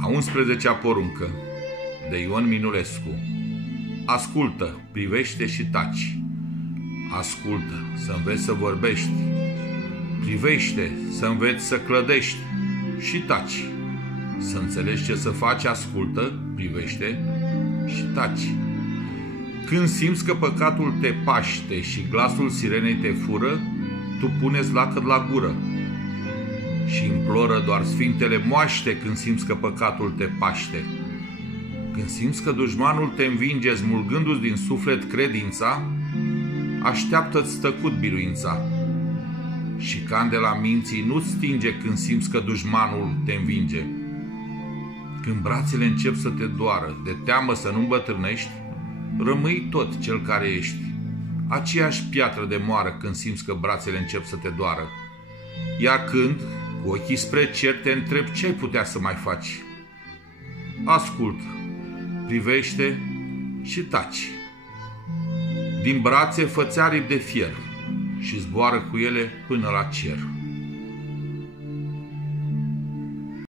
A 11-a poruncă de Ion Minulescu. Ascultă, privește și taci. Ascultă, să înveți să vorbești. Privește, să înveți să clădești. Și taci. Să înțelegi ce să faci, ascultă, privește și taci. Când simți că păcatul te paște și glasul sirenei te fură, tu pune-ți lacăt la gură și imploră doar sfintele moaște când simți că păcatul te paște. Când simți că dușmanul te învinge smulgându-ți din suflet credința, așteaptă-ți tăcut biruința. Și candela minții nu-ți stinge când simți că dușmanul te învinge. Când brațele încep să te doară, de teamă să nu îmbătrânești, rămâi tot cel care ești, aceeași piatră de moară când simți că brațele încep să te doară. Iar când, cu ochii spre cer, te întrebi ce ai putea să mai faci, ascultă, privește și taci. Din brațe fă-ți aripi de fier și zboară cu ele până la cer.